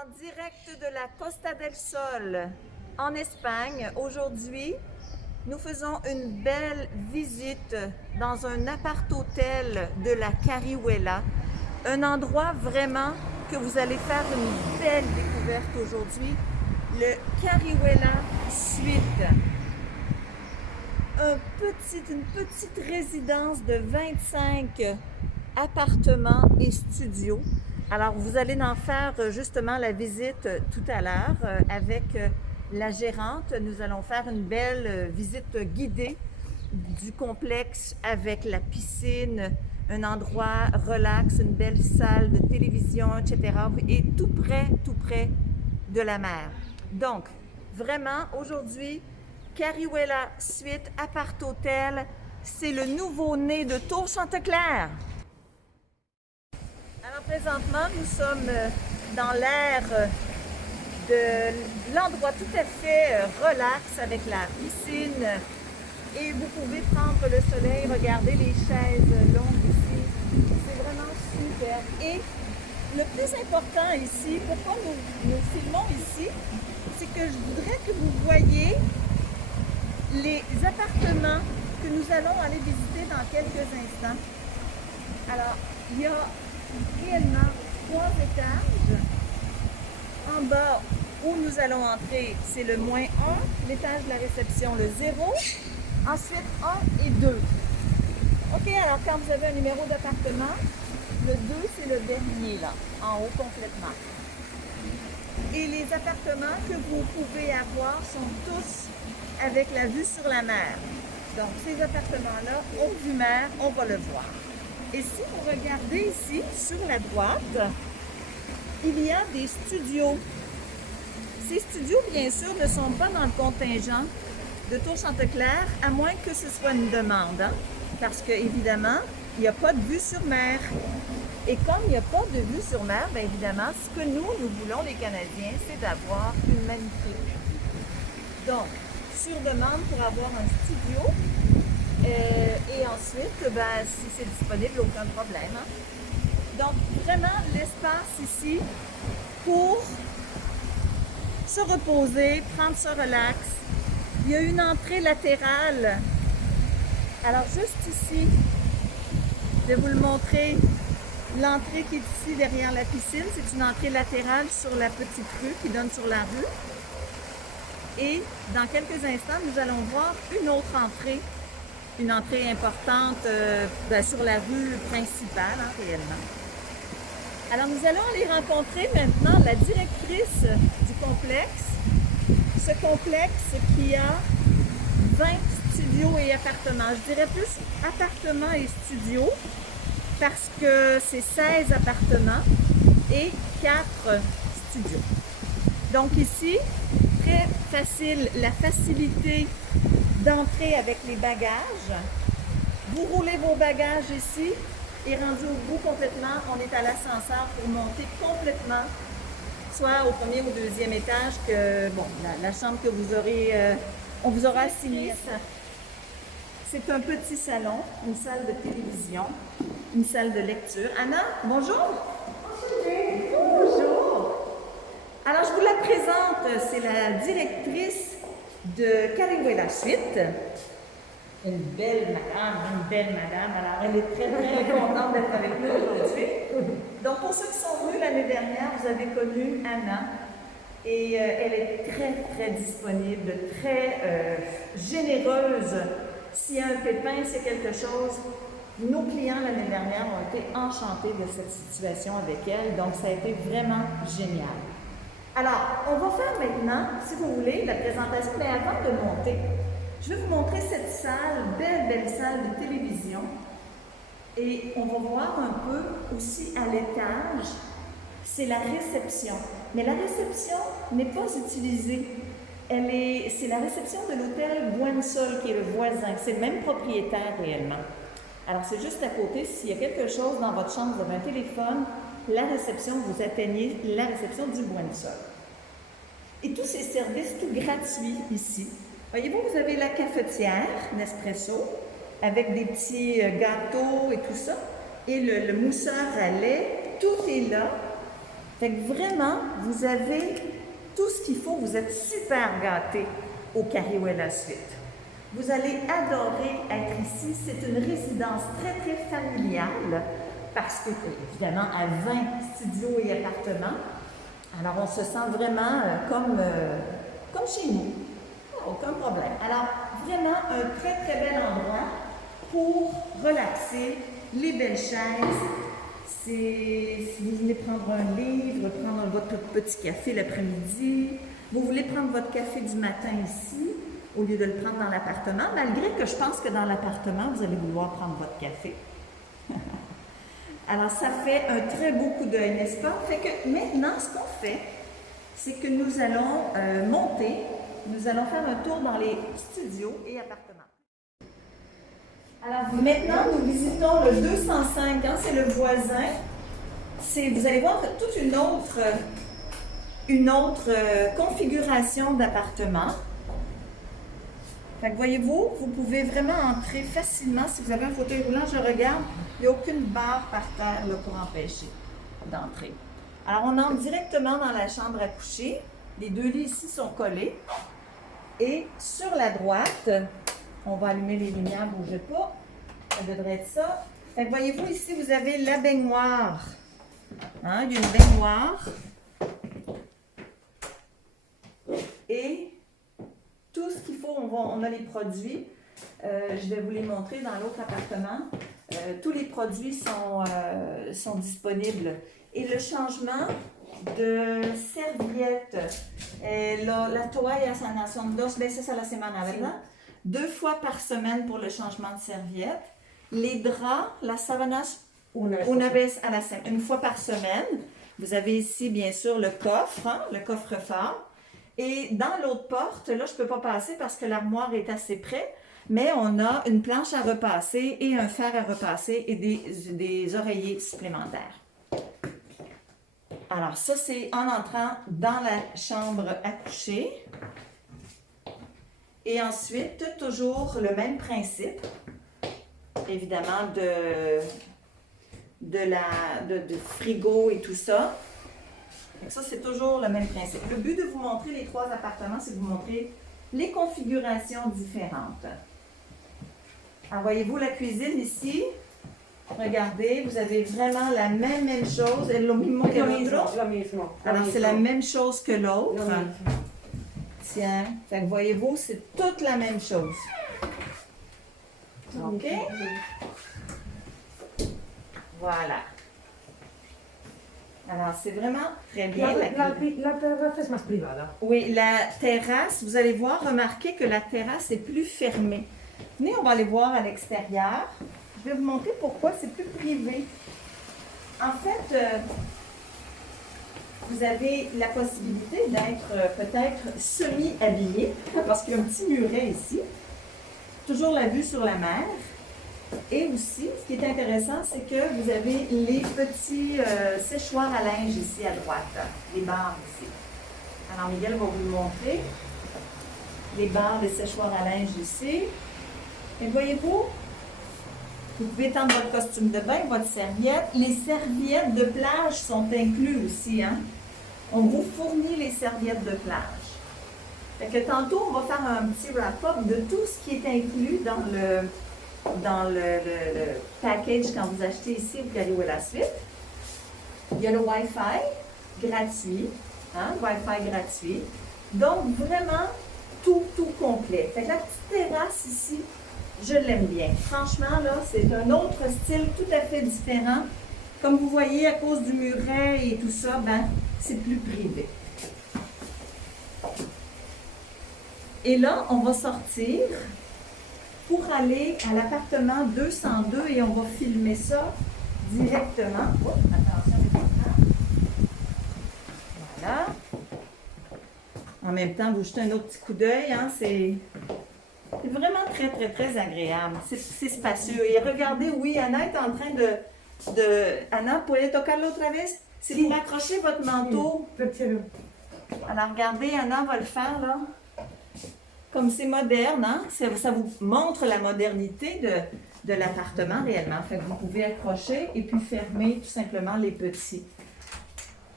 en direct de la Costa del Sol en Espagne. Aujourd'hui, nous faisons une belle visite dans un appart-hôtel de la Carihuela, un endroit vraiment que vous allez faire une belle découverte aujourd'hui, le Carihuela Suite. Une petite résidence de 25 appartements et studios. Alors, vous allez en faire justement la visite tout à l'heure avec la gérante. Nous allons faire une belle visite guidée du complexe avec la piscine, un endroit relax, une belle salle de télévision, etc. Et tout près de la mer. Donc, vraiment, aujourd'hui, Carihuela Suite Appart-Hôtel, c'est le nouveau-né de Tour Chanteclair. Alors présentement, nous sommes dans l'air de l'endroit tout à fait relax avec la piscine et vous pouvez prendre le soleil, regarder les chaises longues ici. C'est vraiment super. Et le plus important ici, pourquoi nous filmons ici, c'est que je voudrais que vous voyiez les appartements que nous allons aller visiter dans quelques instants. Alors, il y a réellement 3 étages. En bas, où nous allons entrer, c'est le -1, l'étage de la réception, le 0. Ensuite, 1 et 2. OK, alors quand vous avez un numéro d'appartement, le 2, c'est le dernier, là, en haut complètement. Et les appartements que vous pouvez avoir sont tous avec la vue sur la mer. Donc, ces appartements-là, ont vue mer, on va le voir. Et si vous regardez ici, sur la droite, il y a des studios. Ces studios, bien sûr, ne sont pas dans le contingent de Tour Chanteclair, à moins que ce soit une demande, hein? Parce que, évidemment, il n'y a pas de vue sur mer. Et comme il n'y a pas de vue sur mer, bien évidemment, ce que nous voulons, les Canadiens, c'est d'avoir une magnifique vue. Donc, sur demande pour avoir un studio, et ensuite, ben, si c'est disponible, aucun problème. Hein? Donc, vraiment, l'espace ici pour se reposer, prendre ce relax. Il y a une entrée latérale. Alors, juste ici, je vais vous le montrer. L'entrée qui est ici derrière la piscine, c'est une entrée latérale sur la petite rue qui donne sur la rue. Et dans quelques instants, nous allons voir une entrée importante sur la rue principale, hein, réellement. Alors, nous allons aller rencontrer maintenant la directrice du complexe. Ce complexe qui a 20 studios et appartements. Je dirais plus appartements et studios parce que c'est 16 appartements et 4 studios. Donc ici, très facile, la facilité d'entrer avec les bagages. Vous roulez vos bagages ici et rendu au bout complètement, on est à l'ascenseur pour monter complètement, soit au premier ou deuxième étage, que bon, la chambre que vous aurez, on vous aura assignée. C'est un petit salon, une salle de télévision, une salle de lecture. Anna, bonjour! Bonjour! Alors, je vous la présente, c'est la directrice de Carihuela Suite. Une belle madame. Alors, elle est très contente d'être avec nous aujourd'hui. Donc, pour ceux qui sont venus l'année dernière, vous avez connu Anna. Et elle est très disponible, très généreuse. S'il y a un pépin, s'il y a quelque chose, nos clients l'année dernière ont été enchantés de cette situation avec elle. Donc, ça a été vraiment génial. Alors, on va faire maintenant, si vous voulez, la présentation, mais avant de monter, je vais vous montrer cette salle, belle salle de télévision. Et on va voir un peu aussi à l'étage, c'est la réception. Mais la réception n'est pas utilisée. C'est la réception de l'hôtel Buensol qui est le voisin. C'est le même propriétaire réellement. Alors, c'est juste à côté. S'il y a quelque chose dans votre chambre, vous avez un téléphone, la réception, vous atteignez la réception du Buensol. Et tous ces services, tout gratuits ici. Voyez-vous, vous avez la cafetière Nespresso avec des petits gâteaux et tout ça. Et le mousseur à lait, tout est là. Fait que vraiment, vous avez tout ce qu'il faut. Vous êtes super gâtés au Carré Wella Suite. Vous allez adorer être ici. C'est une résidence très, très familiale parce que, évidemment, à 20 studios et appartements, alors on se sent vraiment comme chez nous. Aucun problème. Alors, vraiment un très, très bel endroit pour relaxer, les belles chaises. Si vous voulez prendre un livre, prendre votre petit café l'après-midi, vous voulez prendre votre café du matin ici, au lieu de le prendre dans l'appartement, malgré que je pense que dans l'appartement, vous allez vouloir prendre votre café. Alors, ça fait un très beau coup d'œil, n'est-ce pas? Fait que maintenant, ce qu'on fait, c'est que nous allons monter, nous allons faire un tour dans les studios et appartements. Alors, maintenant, nous visitons le 205, hein, c'est le voisin. Vous allez voir toute une autre configuration d'appartement. Fait que voyez-vous, vous pouvez vraiment entrer facilement. Si vous avez un fauteuil roulant, je regarde, il n'y a aucune barre par terre là, pour empêcher d'entrer. Alors, on entre directement dans la chambre à coucher. Les deux lits ici sont collés. Et sur la droite, on va allumer les lumières, ne bougez pas. Ça devrait être ça. Fait que voyez-vous, ici, vous avez la baignoire. Hein, il y a une baignoire. Et tout ce qu'il faut, on a les produits. Je vais vous les montrer dans l'autre appartement. Tous les produits sont disponibles. Et le changement de serviettes, la toalla sanación dos veces a la semana, ¿verdad? 2 fois par semaine pour le changement de serviette. Les draps, las sábanas, una vez a la semaine, une fois par semaine. Vous avez ici, bien sûr, le coffre, hein, le coffre-fort. Et dans l'autre porte, là, je ne peux pas passer parce que l'armoire est assez près, mais on a une planche à repasser et un fer à repasser et des oreillers supplémentaires. Alors, ça, c'est en entrant dans la chambre à coucher. Et ensuite, toujours le même principe, évidemment, de frigo et tout ça. Donc ça, c'est toujours le même principe. Le but de vous montrer les 3 appartements, c'est de vous montrer les configurations différentes. Alors, voyez-vous la cuisine ici? Regardez, vous avez vraiment la même chose. Es lo mismo que l'autre. Alors, c'est la même chose que l'autre. Tiens, fait que voyez-vous, c'est toute la même chose. OK? Voilà. Alors, c'est vraiment très bien. La terrasse es más privada. Oui, la terrasse, vous allez voir, remarquez que la terrasse est plus fermée. Venez, on va aller voir à l'extérieur. Je vais vous montrer pourquoi c'est plus privé. En fait, vous avez la possibilité d'être peut-être semi-habillé, parce qu'il y a un petit muret ici. Toujours la vue sur la mer. Et aussi, ce qui est intéressant, c'est que vous avez les petits séchoirs à linge ici à droite, les barres ici. Alors, Miguel va vous le montrer. Les barres, les séchoirs à linge ici. Et voyez-vous, vous pouvez tendre votre costume de bain, votre serviette. Les serviettes de plage sont incluses aussi, hein? On vous fournit les serviettes de plage. Fait que tantôt, on va faire un petit wrap-up de tout ce qui est inclus dans le package quand vous achetez ici au Carré Wella Suite. Il y a le Wi-Fi gratuit, hein, Wi-Fi gratuit. Donc, vraiment, tout complet. Fait que la petite terrasse ici, je l'aime bien. Franchement, là, c'est un autre style tout à fait différent. Comme vous voyez, à cause du muret et tout ça, ben, c'est plus privé. Et là, on va sortir pour aller à l'appartement 202 et on va filmer ça directement. Oh, attention, voilà. En même temps, vous jetez un autre petit coup d'œil, hein, c'est vraiment très, très, très agréable. C'est spacieux. Et regardez, oui, Anna est en train Anna, ¿puede tocarlo otra vez? C'est pour accrocher votre manteau. Alors, regardez, Anna va le faire, là. Comme c'est moderne, hein? Ça vous montre la modernité de l'appartement réellement. Fait que vous pouvez accrocher et puis fermer tout simplement les petits.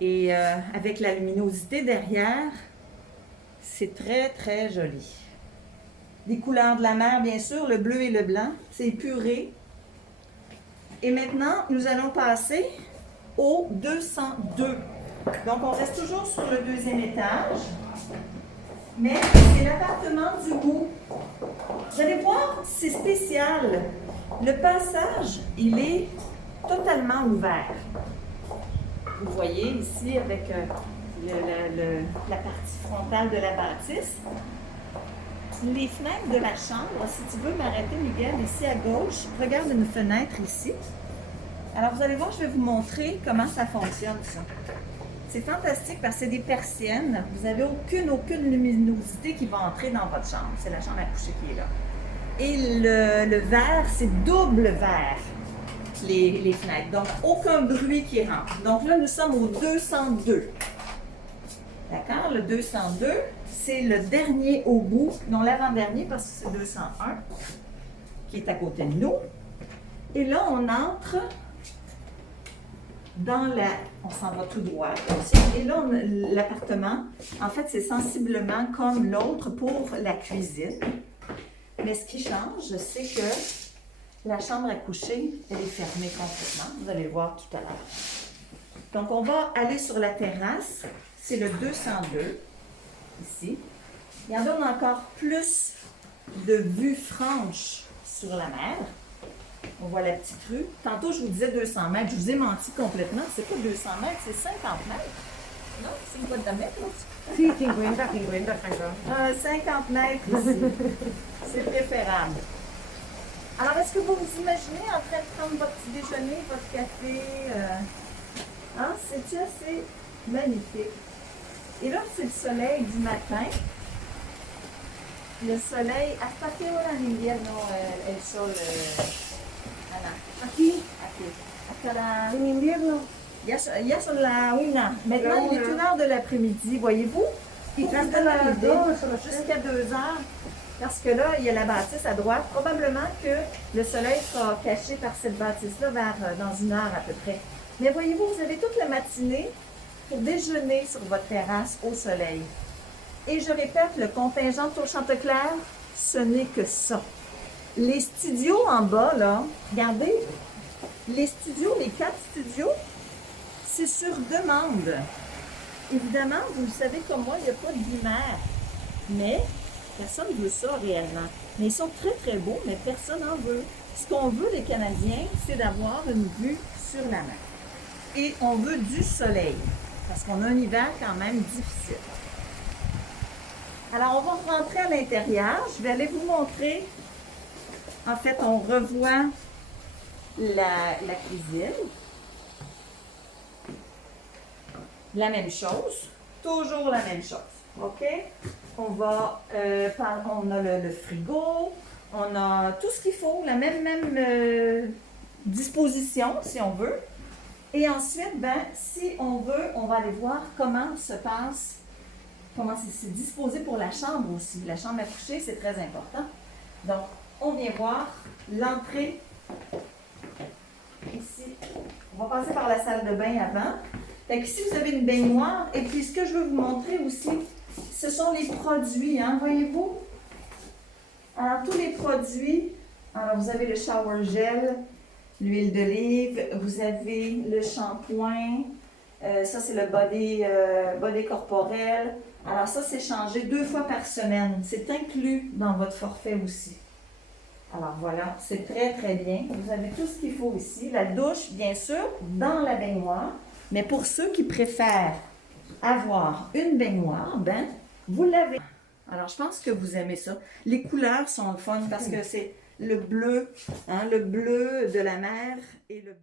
Et avec la luminosité derrière, c'est très, très joli. Les couleurs de la mer, bien sûr, le bleu et le blanc, c'est épuré. Et maintenant, nous allons passer au 202. Donc, on reste toujours sur le deuxième étage, mais c'est l'appartement du bout. Vous allez voir, c'est spécial. Le passage, il est totalement ouvert. Vous voyez ici avec la partie frontale de la bâtisse. Les fenêtres de la chambre, si tu veux m'arrêter, Miguel, ici à gauche, regarde une fenêtre ici. Alors, vous allez voir, je vais vous montrer comment ça fonctionne, ça. C'est fantastique parce que c'est des persiennes. Vous n'avez aucune luminosité qui va entrer dans votre chambre. C'est la chambre à coucher qui est là. Et le verre, c'est double verre, les fenêtres. Donc, aucun bruit qui rentre. Donc là, nous sommes au 202. D'accord? Le 202, c'est le dernier au bout, non l'avant-dernier parce que c'est 201 qui est à côté de nous. Et là, on entre dans on s'en va tout droit aussi. Et là, l'appartement, en fait, c'est sensiblement comme l'autre pour la cuisine. Mais ce qui change, c'est que la chambre à coucher, elle est fermée complètement. Vous allez le voir tout à l'heure. Donc, on va aller sur la terrasse. C'est le 202, ici. Il y en donne encore plus de vue franche sur la mer. On voit la petite rue. Tantôt, je vous disais 200 mètres. Je vous ai menti complètement. C'est pas 200 mètres, c'est 50 mètres. Non, 50 mètres. Sí, 50, Franco. 50 mètres ici. C'est préférable. Alors, est-ce que vous vous imaginez en train de prendre votre petit déjeuner, votre café? C'est-tu assez magnifique? Et là, c'est le soleil du matin. Le soleil, hasta que hora en invierno el sol, Ana? Aquí, Hasta la... en invierno. Ya son la una. Maintenant, il est 1h de l'après-midi, voyez-vous? Y Pour vous hasta donner las une idée, 2 o las jusqu'à 2 heures. Parce que là, il y a la bâtisse à droite. Probablement que le soleil sera caché par cette bâtisse-là dans 1 heure à peu près. Mais voyez-vous, vous avez toute la matinée pour déjeuner sur votre terrasse au soleil. Et je répète, le contingent de Tour Chanteclair, ce n'est que ça. Les studios en bas, là, regardez, les 4 studios, c'est sur demande. Évidemment, vous le savez comme moi, il n'y a pas de bimaire. Mais personne ne veut ça réellement. Mais ils sont très, très beaux, mais personne n'en veut. Ce qu'on veut, les Canadiens, c'est d'avoir une vue sur la mer. Et on veut du soleil, parce qu'on a un hiver quand même difficile. Alors, on va rentrer à l'intérieur. Je vais aller vous montrer. En fait, on revoit la cuisine. La même chose. Toujours la même chose. OK? On a le frigo. On a tout ce qu'il faut. La même disposition, si on veut. Et ensuite, si on veut, on va aller voir comment c'est disposé pour la chambre aussi. La chambre à coucher, c'est très important. Donc, on vient voir l'entrée ici. On va passer par la salle de bain avant. Fait que ici, vous avez une baignoire. Et puis, ce que je veux vous montrer aussi, ce sont les produits, voyez-vous? Alors, tous les produits. Alors, vous avez le shower gel, l'huile d'olive, vous avez le shampoing, ça c'est le body corporel. Alors ça c'est changé 2 fois par semaine. C'est inclus dans votre forfait aussi. Alors voilà, c'est très très bien. Vous avez tout ce qu'il faut ici. La douche, bien sûr, dans la baignoire. Mais pour ceux qui préfèrent avoir une baignoire, vous l'avez. Alors je pense que vous aimez ça. Les couleurs sont le fun parce que c'est le bleu de la mer et le blanc.